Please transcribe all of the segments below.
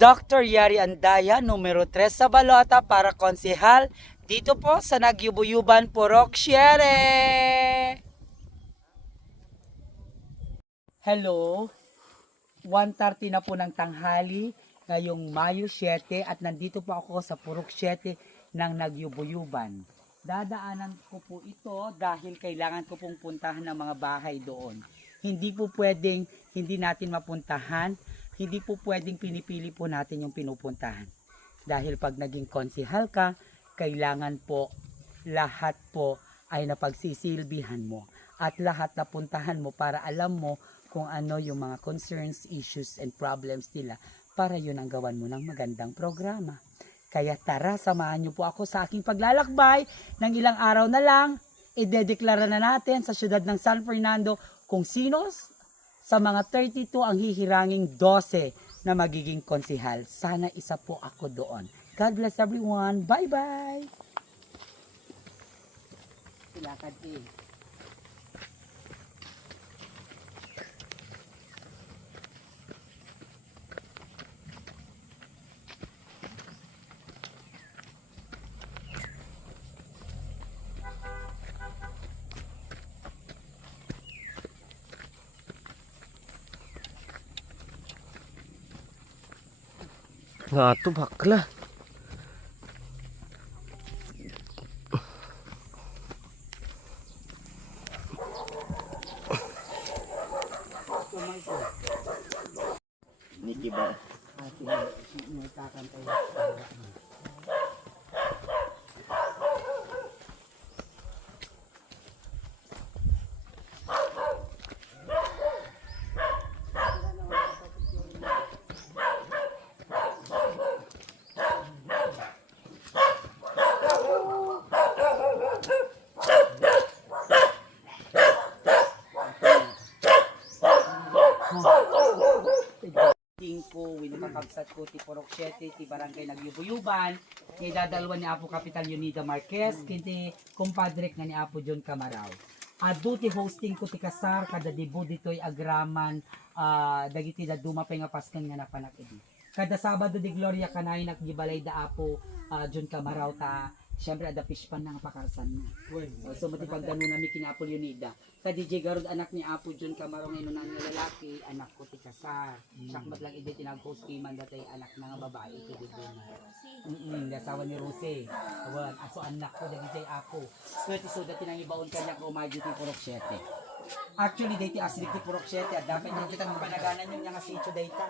Dr. Yari Andaya, numero 3 sa balota para konsehal dito po sa Nagyubuyuban, Purok Siere. Hello, 1:30 na po ng tanghali ngayong Mayo 7 at nandito po ako sa Purok 7 ng Nagyubuyuban. Dadaanan ko po ito dahil kailangan ko pong puntahan ng mga bahay doon. Hindi po pwedeng hindi natin mapuntahan, hindi po pwedeng pinipili po natin yung pinupuntahan. Dahil pag naging konsehal ka, kailangan po lahat po ay napagsisilbihan mo at lahat napuntahan mo para alam mo kung ano yung mga concerns, issues, and problems nila para yun ang gawan mo ng magandang programa. Kaya tara, samahan niyo po ako sa aking paglalakbay ng ilang araw na lang. Idedeklara na natin sa syudad ng San Fernando kung sino sa mga 32 ang hihiranging 12 na magiging konsehal. Sana isa po ako doon. God bless everyone. Bye-bye! Silakad eh. Nga to bakla. Niki ba? Ate, may kakantay. Ting ko, winakakabsat ko, ti Purok 7, ti Barangay Nagyubuyuban, ni dadalwan ni Apo Kapital Yunida Marquez, kinti kumpadrek nga ni Apo John Camaraw. Adu ti hosting ko ti kasar, kada dibo dito'y agraman, dagiti da dumapay nga paskan nga napanak edi. Kada Sabado di Gloria kanay nakgibalay da Apo John Camaraw ta, siyempre ada fishpan nga pakarsan na. So matipag ganun nami kina Apo Yunida. Ka DJ Garud anak ni Apo John Camaraw ngayon nga lalaki, anak ko ti kasar. Sakmat lang edi tinag-host kay man datay anak na nga babae iti dito na. Asawa ni Rose. Awan, aso anak ko dagiti Apo. Swerte so dati nang ibaon kanya ko umadyo ti Purok 7. Actually dati asli ti Purok 7 at dapat nang kita mapanaganan yung nga sitio dayta.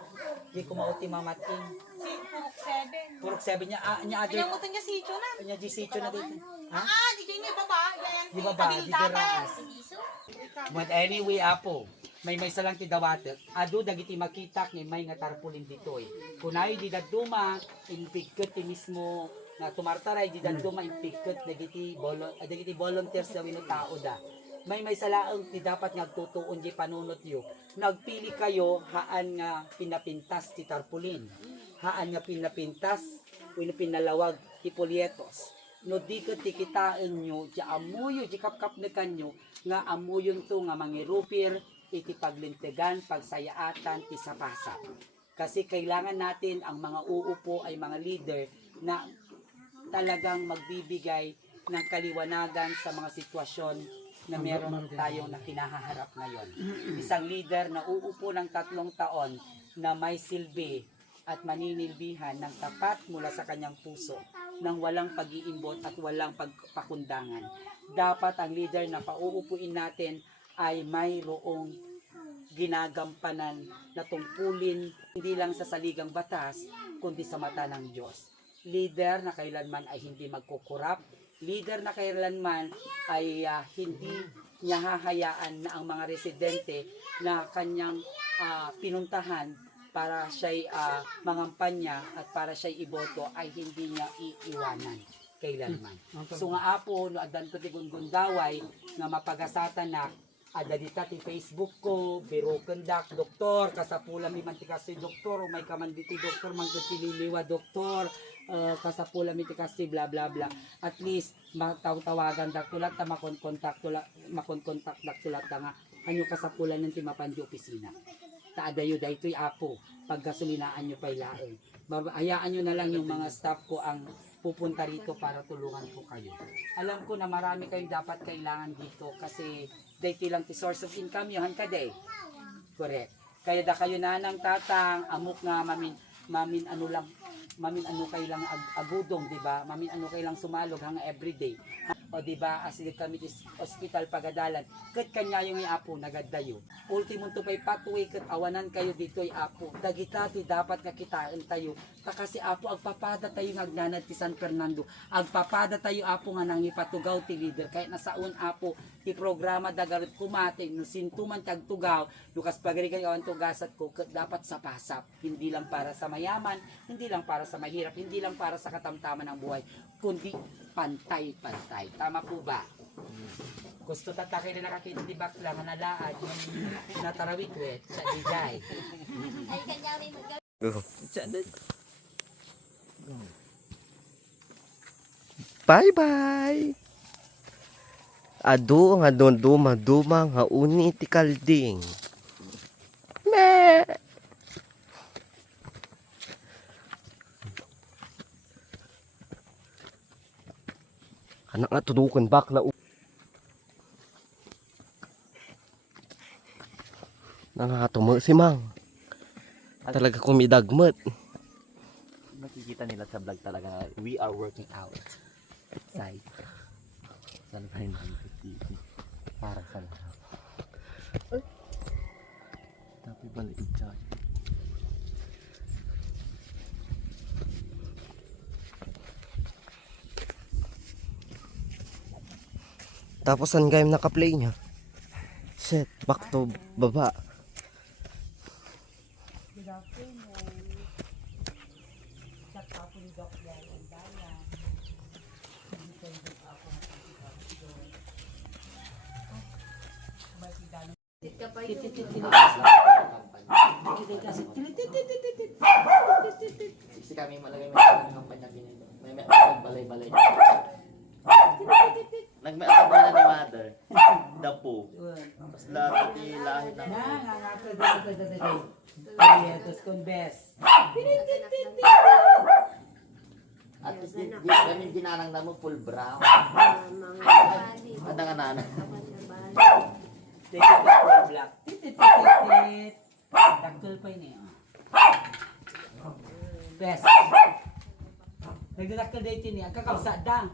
Di ko mauti mamating. Purok 7. Purok 7 niya nya adyo. Pinangutan niya si Icho na. Nya di sitio na dito. Ha? Di kayo niya baba. Yan. Di ba ba? Di deraas. But anyway, Apo, may salang ti dawatek. Adu dagiti makitak ni may nga tarpulin ditoy. Kunay di daduma impigket ti mismo na tumartaray di daduma impigket dagiti volunteers na wino tao da. May salaang ti dapat nga tutuon di panunot yo. Nagpili kayo haan nga pinapintas ti tarpulin. Haan nga pinapintas wino pinalawag ti polyetos. No di ka tikitaan nyo, di amuyo, di kapkap na kanyo, nga amuyon to nga mangirupir, iti paglintegan, pagsayaatan, ti sapasa. Kasi kailangan natin ang mga uupo ay mga leader na talagang magbibigay ng kaliwanagan sa mga sitwasyon na meron tayong na kinahaharap ngayon. Isang leader na uupo ng 3 taon na may silbi at maninilbihan ng tapat mula sa kanyang puso nang walang pag-iimbot at walang pagpakundangan. Dapat ang leader na pauupuin natin ay mayroong ginagampanan na tungkulin hindi lang sa saligang batas, kundi sa mata ng Diyos. Leader na kailanman ay hindi magkukurap, leader na kailanman ay hindi niya hahayaan na ang mga residente na kanyang pinuntahan para siya'y mangampanya at para siya'y iboto ay hindi niya iiwanan kailanman. So nga Apo, no adan ko ti gundaway nga mapagasatan na adadita ti Facebook ko, biro kendak, doktor, kasapula mi mantikasi doktor, o may kamanditi doktor, mangkatililiwa doktor, kasapula mi tikasi bla bla bla. At least matawagan dak tulat ta makonkontak dak tulat nga anyo kasapulan ng ti mapandi opisina. taadayo daytoy apo pagkasulinaan nyo pay laeng. Hayaan nyo na lang yung mga staff ko ang pupunta rito para tulungan po kayo. Alam ko na marami kayong dapat kailangan dito kasi daytoy lang ti source of income yun kaday. Correct. Kaya da kayo nanang tatang amok nga mamin ano kay lang agudong, di ba? Mamin ano kay lang sumalog hanga everyday. O di ba as kami is hospital pagadalan ket kanya yung apo nagadayo ultimum to pay pathway ket awanan kayo dito ay apo dagita ti dapat kakitaan tayo ta kasi apo agpapada tayo ngagnanad ti San Fernando agpapada tayo apo nga nang ipatugaw ti leader kay nasaon apo ti programa dagarot kumate no sintuman tag tugaw lukas pagari kay awan tugasat ko ket dapat sa pasap hindi lang para sa mayaman hindi lang para sa mahirap hindi lang para sa katamtaman ng buhay kundi pantay-pantay. Tama po ba? Gusto tatakay na nakakita di bakla nga nalaad yung natarawitwet sa dijay. Ay, kanya may mag- Bye-bye! Ado nga don duma nga uni ti kalding. Me! Anak nga tudukan bakla. Nangatumo si Mang. Talaga kumidagmet. Makikita nila sa vlog talaga we are working out side San Fernando City para sa lahat. Tapi balik dyan. Tapos ang game naka-play niya. Shit, back to baba. Kasi kami malagay may kampanya ganyan. May balay-balay. Nagmeakabay na ni mother. Dapo. Tapos lahat di lahit ng Tos con best. at least di kami ginanang na mo full brown. Ada nga nana. Take it for black. Tit. Daktul pa ini. Best. Nagdadaktul dito ni ang kakausa dang.